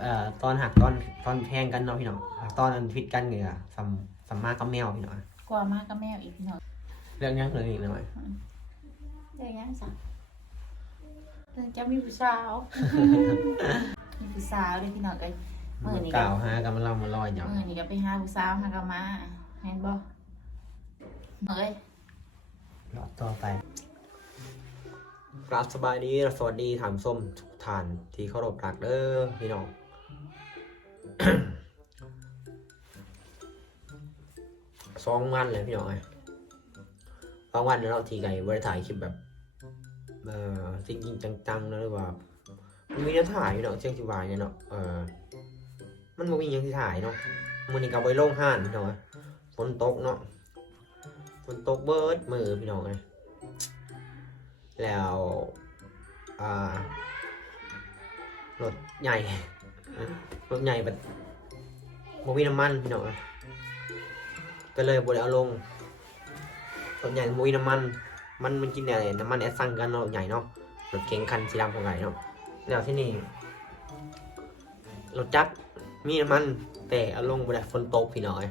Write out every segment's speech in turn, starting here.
เอ่อตอนหักตอนตอนแทงกันเนาะพี่น้องหักตอนอันพิดกันเนี่ยสัมสัมมากับแมวพี่น้องกว่ามากก็แมวอีกพี่น้องเรื่องยังเหลืออีกหน่อยเรื่องยังสั่งเรื่องจะมีผู้สาวมีผู้สาวเลยพี่น้องก็มื้อนี้ก็กล่าวหากันมาเล่ามาลอยเนาะเมื่อนี่ก็ไปหาผู้สาวหากนมาแม่นบ่เฮ้ยรอต่อไปกราบสบายดีสวัสดีถามส้มทุกท่านที่เคารพรักเด้อพี่น้อง สองวันเลยพี่น้องสองวันแล้วเราทีไก่บริถ่ายคลิปแบบเอ่อจริงจริงจังๆนะหรือว่ามันมีเนื้อถ่ายพี่เน้องเชียงชิวายเนี่ยเนาะเออมันมีหยังที่ถ่ายเนาะมันนี่ก็ไปโล่งห้านพี่น้องเอ้ยฝนตกเนาะฝนตกเบิดมือพี่น้องเลยแล้วอ่ารถใหญ่ รถใหญ่แบบบ่มีน้ำมันพี่น้องเอ้ยก็เลยบ่ได้เอาลงรถใหญ่บ่มีน้ำมัน มันมันกินอะไรน้ำมันแอดซังกันเนาะใหญ่เนาะรถเก๋งคันสีดำของใหญ่เนาะแล้วที่นี่รถจักรมีน้ำมัน แต่เอาลงบ่ได้ฝนตกพี่น้อย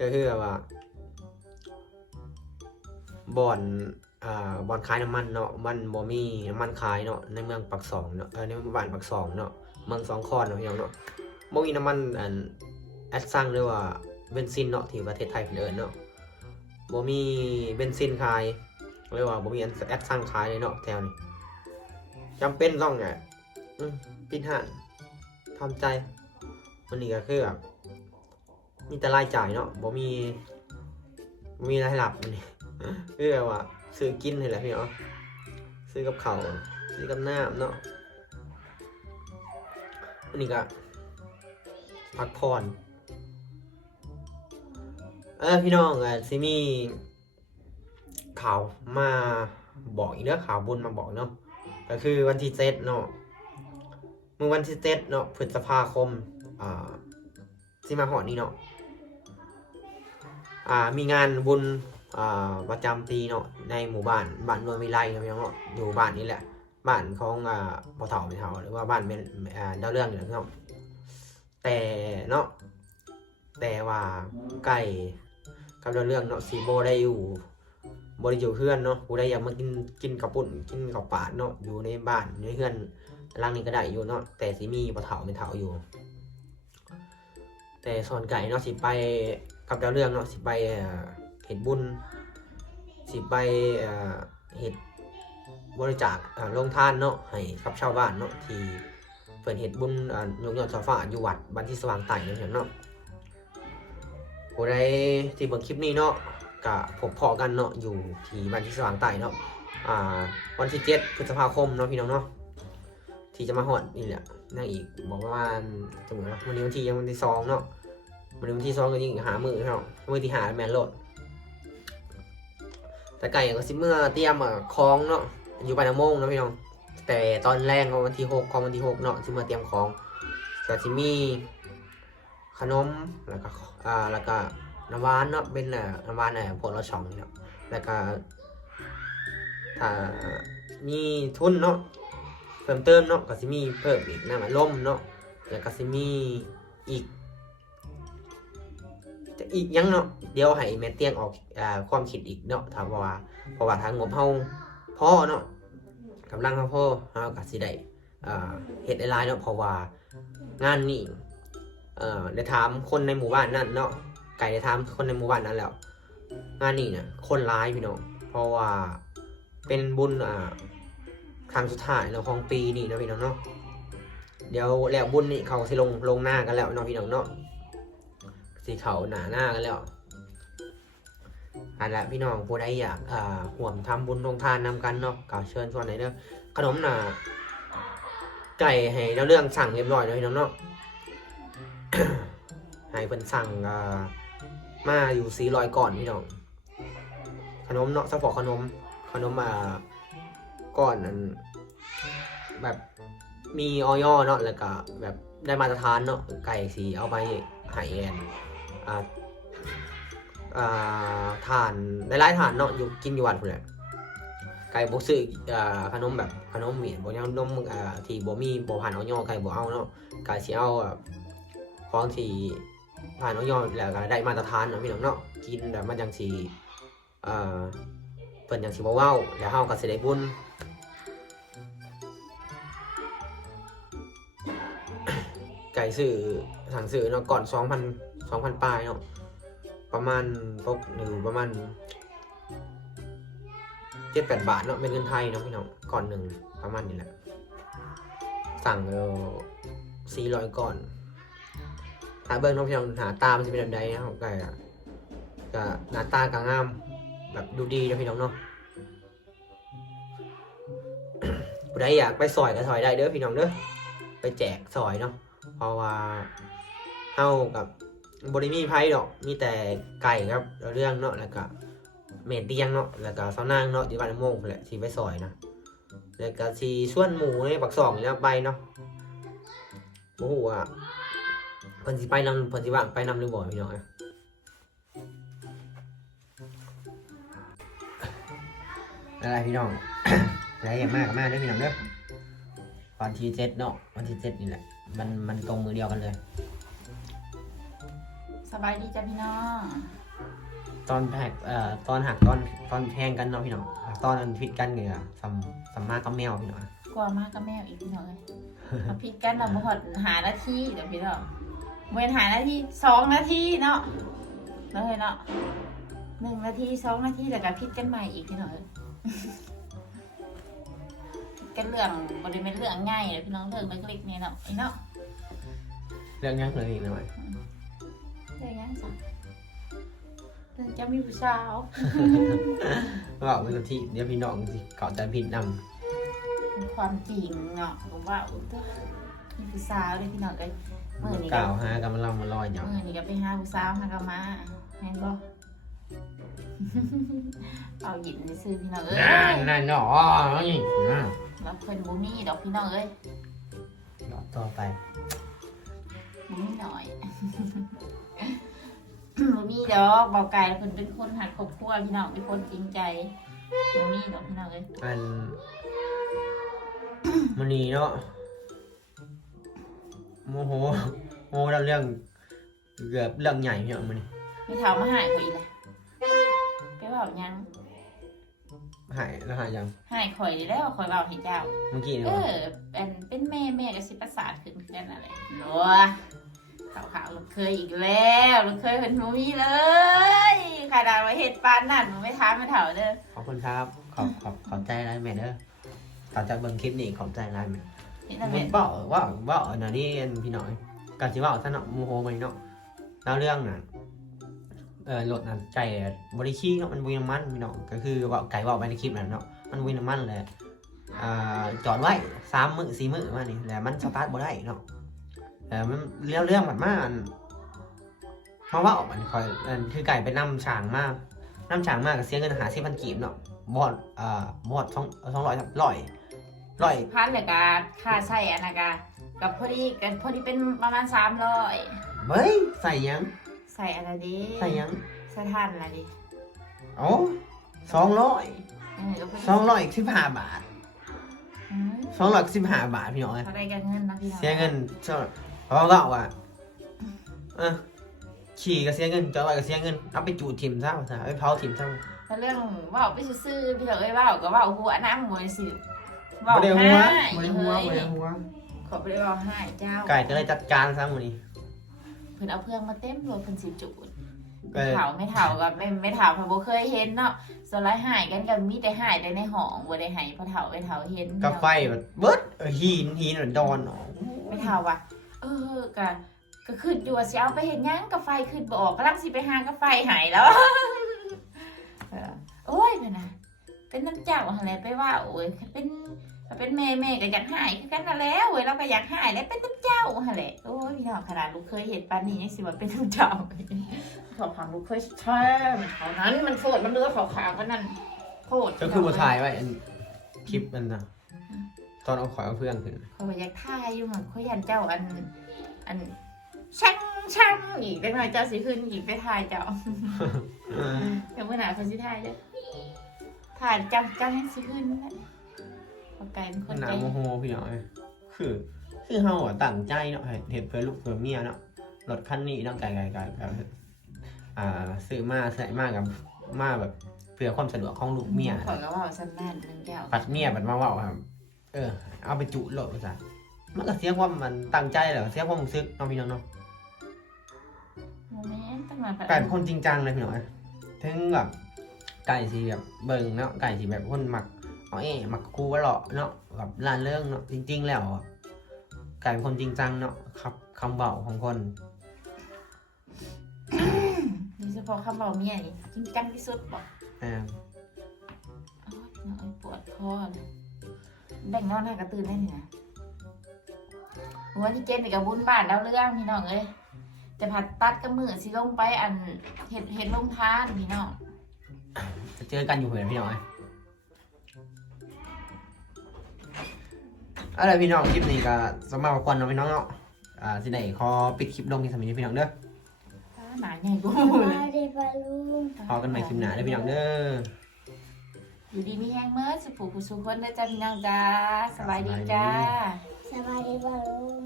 ก็คือว่าบ่อนอ่าบ่อนขายน้ำมันเนาะมันบ่มีน้ำมันขายเนาะในเมืองปักสองเนาะเออในบ้านปักสองเนาะ มืองสองคอนเนาะพี่น้องเนาะบ่มีน้ำมันอันแอดซังหรือว่าเบนซินเนาะที่ประเทศไทยเพิ่นเอิ้นเนาะบ่มีเบนซินขายเรียกว่าบ่มีแอดซังขายเลยเนาะแถวนี้จำเป็นต้องอะอืมปิดห้านทำใจมันนี่ก็คือแบบมีแต่รายจ่ายเนาะบ่มีบ่มีรายรับมันนี่คือแบบว่าซื้อกินนี่แหละพี่เนาะซื้อกับเขาซื้อกับน้ำเนาะ มันนี่ก็พักผ่อนเออพี่น้องอะซิมีข่าวมาบอกอีกเรื่อข่าวบุญมาบอกเนาะก็คือวันที่เจ็ดเนาะเมื่อวันที่เจ็ดเนาะพฤษภาคมอ่าที่มาหอดนี่เนาะอ่ามีงานบุญอ่าประจำปีเนาะในหมู่บ้านบ้านนวลวิไลเนาะพี่น้องเนาะอยู่บ้านนี้แหละ บ้านของอ่าพ่อเฒ่าไม่เฒ่าหรือว่าบ้านเป็นอ่าดาวเรื่องอยู่แล้วพี่น้องแต่เนาะแต่ว่าไก่กับดาวเรื่องเนาะสีโบได้อยู่บริอยู่เพื่อนเนาะผู้ใดอยากมากินกินกับปุ่นกินกับปาดเนาะอยู่ในบ้านอยู่ในเพื่อนร่างนี้ก็ได้อยู่เนาะแต่สีมีพ่อเฒ่าไม่เฒ่าอยู่ แต่ส่วนไก่เนาะสิไปกับดาวเรื่องเนาะสิไปเห็ดบุญสิไปอ่อเห็ด บริจาคโรงทานเนาะให้กับชาวบ้านเนาะที่เปิดเห็ดบุญยกยอดสฟ้าอยู่วัดบันที่สว่างไต่เนาะเนาะผู้ใดที่เบิ่งคลิปนี้เนาะก็พบพอกันเนาะอยู่ที่บันที่สว่างไต่เนาะอ่าวันที่เจ็ดพฤษภาคมเนาะพี่น้องเนาะที่จะมาหอดนี่แหละนั่งอีกบอกว่าจะเหมือนวันนี้วันที่ยังวันที่สองเนาะมันวันที่สองก็ยิ่งหามือเนาะมือที่หาแมนโหลดแต่ไก่ก็สิเมื่อเตรียมอะคล้องเนาะ อยู่ปานโมงนะพี่น้อง แต่ตอนแรกของวันที่หกของวันที่หกเนาะสิเมื่อเตรียมของก็สิมีขนมแล้วก็อ่าแล้วก็น้ำหวานเนาะเป็นอะน้ำหวานอะผลละช่องเนาะแล้วก็ถ้ามีทุนเนาะเพิ่มเติมเนาะก็สิมีเพิ่มอีกน้ำอัดลมเนาะแล้วก็สิมีอีกจะอีกยังเนาะเดี๋ยวให้แม่เตียงออกอ่าความคิดอีกเนาะถามว่าเพราะว่าทางงบเฮา พ่อเนาะกำลังเฮาพ่อเฮาก็สิได้เฮ็ดหลายเนาะเพราะว่างานนี้เอ่อได้ถามคนในหมู่บ้านนั่นเนาะไก่ได้ถามคนในหมู่บ้านนั้นแล้ว งานนี้เนี่ยคนร้ายพี่น้องเพราะว่าเป็นบุญอ่าครั้งสุดท้ายเนาะของปีนี้เนะพี่น้องเนาะเดี๋ยวแล้วบุญนี่เขาสิลงลงหน้ากันแล้วเนาะพี่น้องเนาะสีเขาหนาหน้ากันแล้ว อันละพี่น้องผู้ใดอยากอ่าห่วมทำบุญลงทานนำกันเนาะก็เชิญชวนไหนอยเด้อขนมน่ะไก่ให้เราเรื่องสั่งเรียบร้อยแล้วพี่น้องเนาะให้เพิ่นสั่งอ่ามาอยู่สีลอยก่อนพี่น้องขนมเนาะสปอขนม ขนมอ่าก่อนอันแบบมีออยเนาะแล้วก็แบบได้มาตรฐานเนาะไก่สีเอาไปให้แอนอ่า อ่าทานหลายๆทานเนาะอยู่กินอยู่วันพุ่นแหละไก่บ่ซื้ออ่าขนมแบบขนมเหมียนบ่ยังนมอ่าที่บ่มีบ่ผ่านเอาย่อไก่บ่เอาเนาะไก่สิเอาอะของที่ผ่านเอาย่อแล้วก็ได้มาตรฐานเนาะพี่น้องเนาะกินแบบมันจังสิอ่าเพิ่นจังสิบ่เว้าแล้วเฮาก็สิได้บุญไก่ซื้อสั่งซื้อเนาะก่อนสองพันสองพันปลายเนาะ ประมาณตกหนึ่งประมาณเจ็ดแปดบาทเนาะเป็นเงินไทยเนาะพี่น้องก่อนหนึ่งประมาณนี้แหละ สั่งเออสี่ร้อยก่อนหาเบิ้งน้องพี่น้องหาตามันจะเป็นแบบใดนะของไก่อะก็หน้าตากางาม แบบดูดีนะพี่น้องเนาะผู้ใดอยากไปซอยก็ซอยได้เด้อพี่น้องเด้อไปแจกซอยเนาะเพราะว่าเฮากับ บริมีไพ่ดอก มีแต่ไก่ครับแล้วเรื่องเนาะแล้วก็เมดเตียงเนาะแล้วก็สาวนางเนาะที่บ้านโมงนั่แหละที่ไปซอยนะแล้วก็สีส่วนหมูในปักสองเนี่นะไปเนาะโอ้โหอะเพิ่นสิไปนำเพิ่นสิว่างไปนำหรือบ่พี่น้องอะอะไรพี่น้องอะไรอย่างมากกับมากเด้อพี่น้องเด้อวันที่เจ็ดเนาะวันที่เจ็ดนี่แหละมันมันตรงมือเดียวกันเลย สบายดีจ้ะพี่น้องตอนแหกเอ่อตอนหักตอนตอนแทงกันเนาะพี่น้องตอนอันพิดกันเนี่ยสัมสัมมากับแมวพี่น้องกลัวมากกับแมวอีกพี่น้องเลยมาพิดกันเราบ่หอดหานาทีเดี๋ยวพี่น้องเว้นหานาทีสองนาทีเนาะแล้วเห็นเนาะหนึ่งนาทีสองนาทีแล้วก็พิดกันใหม่อีกพี่น้องเอ้ยพิดกันเรื่องบริเวณเรื่องง่ายเลยพี่น้องเรื่องเล็กๆเนี่ยเนาะไอ้เนาะเรื่องยังเลยอีกหน่อย เรื่องยังสั่งจะมีผู้สาวก็เป็นคนที่เดี๋ยวพี่น้องสิเกาใจผิดนเป็นความจริงเนาะผมว่าอุ๊ยมีผู้สาวเลยพี่น้องเอ้ยเมื่อนี้ำกล่าวหากันมาเล่ามาลอยเนาะเมื่อนี้ก็ไปหาผู้สาวหากนมาแม่นบ่ เอาหยินไปซื้อพี่น้องเอ้ยนั่นนั่นเนาะนี่นะแล้วเพิ่นบ่มีดอกพี่น้องเอ้ยเดี๋ยวต่อไปบ่มีหน่อย บ่มีดอกเบาไก่เพิ่นเป็นคนหักครอบครัวพี่น้องเป็นคนจริงใจบ่มีดอกพี่น้องเอ้ยอันมันนี้เนาะโมโหโมโหแล้วเรื่องเกือบเรื่องใหญ่พี่น้องมันนี่มีเฒ่ามาหายข่อยอีกแหละไปเว้าหยังหายแล้วหายยังหายข่อยนี่แล้วข่อยเว้าให้เจ้าเมื่อกี้นี่เอวะอเป็นเป็นแม่แม่ก็สิประสาทขึ้นคือกันนั่นแหละโนัว ขาวขาวๆลูกเคยอีกแล้วลูกเคยเป็นหนูมีเลยขนาดว่าเห็ดปานนั่นหนูไม่ท้าไม่เถ่าเด้อขอบคุณครับ ขอบขอบขอบใจไรแม่เด้อขอบใจเบิ่งคลิปนี้ขอบใจไรแม่เห็นแต่มัเม็นดบอกว่าว่าอันนั้นนี่พี่น้อยการสิว่าท่านเนาะโมโหมันเนาะแล้วเรื่องน่ะเออรถน่ะไก่บริชีเนาะมันวินำมันพี่น้องก็คือว่าไก่ว่าไปในคลิปนั่นเนาะมันวินำมันเลยอ่าจอดไว้สามมื้อสี่มื้อมานี่แล้วมันสตาร์ทบ่ได้เนาะ แต่มันเรื่องเรื่องมันมาอันเพราะว่าออกมันคอยอันคือไก่ไปนำฉางมากนำฉางมากก็เสียเงินหาสิพันกีบเนาะบอดอ่าบอดสองสองร้อยร้อยร้อยพันเลยกาค่าใส่อันนะกากับพอดีกันพอดีเป็นประมาณสามร้อยเฮ้ยใส่ยัง ใส่อะไรดีใส่ยังใส่ทานอะไรดีโอ้สองร้อยเออก็พดีสองร้อยสิบห้าบาทอืมสองร้อยสิบห้าบาทพี่น้อยเขาได้กันเงินนะพี่น้องเสียเงิน เท่าเพราะว่าอะเออขี่ก็เสียเงินจอดไว้ก็เสียเงินเอาไปจูดถิ่มซะซะเอาไปเผาถิ่มซะถ้าเรื่องเว่าไปซื่อๆพี่น้องเอ้ยเว่าก็เว่าหัวน้ำมวยสิเว่าบ่ได้หัวให้บ่ได้หัวบ่เฮ้ได้ยหัวขอไปได้เว่าให้เจ้าไก่ก็เลยจัดการซะมื้อนี้เพิ่นเอาเพื่องมาเต็มเลยเพิ่นสิจูดก็เถาไม่เถากับไม่ไม่เถาเพราะบ่เคยเห็นเนาะส่วนหลายหายกันกันมีแต่หายแต่ในห้องบ่ได้หายเพราะเถาไม่เถาเห็นกับไฟแบบเบิดเออหินหินมันดอนออกไม่เถาว่ะเออก็ก็ขึ้นอยู่ว่าสิเอาไปเห็นหยังกับไฟขึ้นบ่ออกกำลังสิไปหากับไฟหายแล้วเออโอ้ยเพิ่นน่ะเป็นน้ำเจ้าหั่นแหละไปว่าโอ้ยเป็นเป็นแม่แม่ก็อยากหายคือกันนั่นแหล้วเว้ยเราก็อยากหายแล้วเป็นน้ำเจ้าหั่นแหละโอ้ยพี่น้องขนาดลูกเคยเห็นปานนี้ยังสิว่าเป็นน้ำเจ้าขอพังลูกเคยแท้มันเท่านั้นมันโฟดมันเลือขาวๆก็นั่นโคตรก็คือบ่ถ่ายไว้อันคลิปมันน่ะ ตอนเอาขอยเอาเพื่อนขึ้นเขาอยากท่ายอยู่เหมือนเขายันเจ้าอันอันช่างช่างอีกได้หน่อยเจ้าสิขึ้นอีกไปถ่ายเจ้าเดี๋ยวเมื่อไหร่เขาสิถ่ายเด้อถ่ายจังจังให้สิขึ้นนะพอไก่เป็นคนหนาใจโมโหพี่น้องเอ้ยคือ คือเฮาอะตั้งใจเนาะให้เฮ็ดเพื่อลูกเพื่อเมียเนาะรถคันนี้เนาะไกลๆๆแบบอ่าซื้อมาใส่มากับมาแบบเพื่อความสะดวกของลูกเมีย ขอก็ว่าสันแม่นหนึ่งแก้ว ปัดเมียปัดมาเว่าครับ เออ เอาไปจุโหลดมาซะมันก็เสียความมันตั้งใจแหละเสียความรู้สึกเน้องพี่น้องเนาะโมเมนต์ตั้งมาไก่เป็นคนจริงจังเลยพี่น้องเอ้ยถึงแบบไก่สีแบบเบิ่งเนาะไก่สีแบบคนหมักเอาเอ๊ะหมักคูว่าหล่อเนาะแบบลานเรื่องเนาะจริง ๆ แล้วอะไก่เป็นคนจริงจังเนาะครับคำเบาของคน โดยเฉพาะคำบอกเมียนี่จริงจังที่สุดบอกเออโอ้ยน้อยปวดคอเลย แบ่งนอนให้กระตื่นได้นี่นะหัวที่เจนกับบุญบ้านแล้วเรื่องพี่น้องเอ้ยจะผัดตัดกับมือสิลงไปอันเห็ดเห็ดลงทานพี่น้องจะเจอกันอยู่เหมือนพี่น้องเอ้ยเอาล่ะไรพี่น้องคลิปนี้ก็สำหรับควันเนาะพี่น้องเนาะอ่าสิได้ขอปิดคลิปลงที่สมัยนี้พี่น้องเด้อฟ้าหนาใหญ่กูสเลยบายดีปะลุง พอกันใหม่คลิปหน้าเด้อพี่น้องเด้อ อยู่ดีมีแห้งเมื่อสุผูผู้สุคนได้อจ้าพี่น้องจ้าสบายดีจ้าสบายดีปะลุง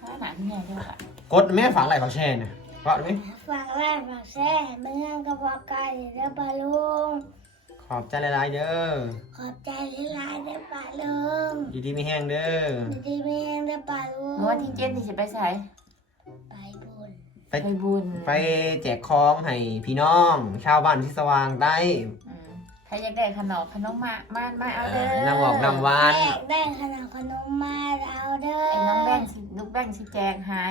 ฟ้าหนาใหญ่ด้วยอะกดแม่ฝังไหลเขาแช่เนี่ยเพราะไหมฝากแรกฝากแซ่เมืองกับบอกไก่เด้อปะลุงขอบใจหลายๆเด้อ ขอบใจหลายๆเด้อปะลุงดีดีๆไม่แห้งเด้อดีๆมีแรงเด้อปะลุงเมื่อวันที่เจ็ดนี่จะไปใส่ไปบุญไปไปบุญ ไปแจกของให้พี่น้อง ชาวบ้านที่สว่างได้อืมใค รอยากได้ขนมขนมมามามาเอาเด้อน้ำบอกน้ำหวานแม่ได้ขนมขนมมาเอาเด้อไอ้น้องแบงค์สิลูกแบงค์สิแจกให้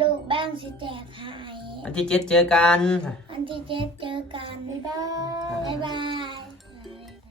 ลูกแบ้งสิแจกให้วันที่เจ็ดเจอกันอันที่เจ็ดเจอกันบ๊ายบายบ๊ายบาย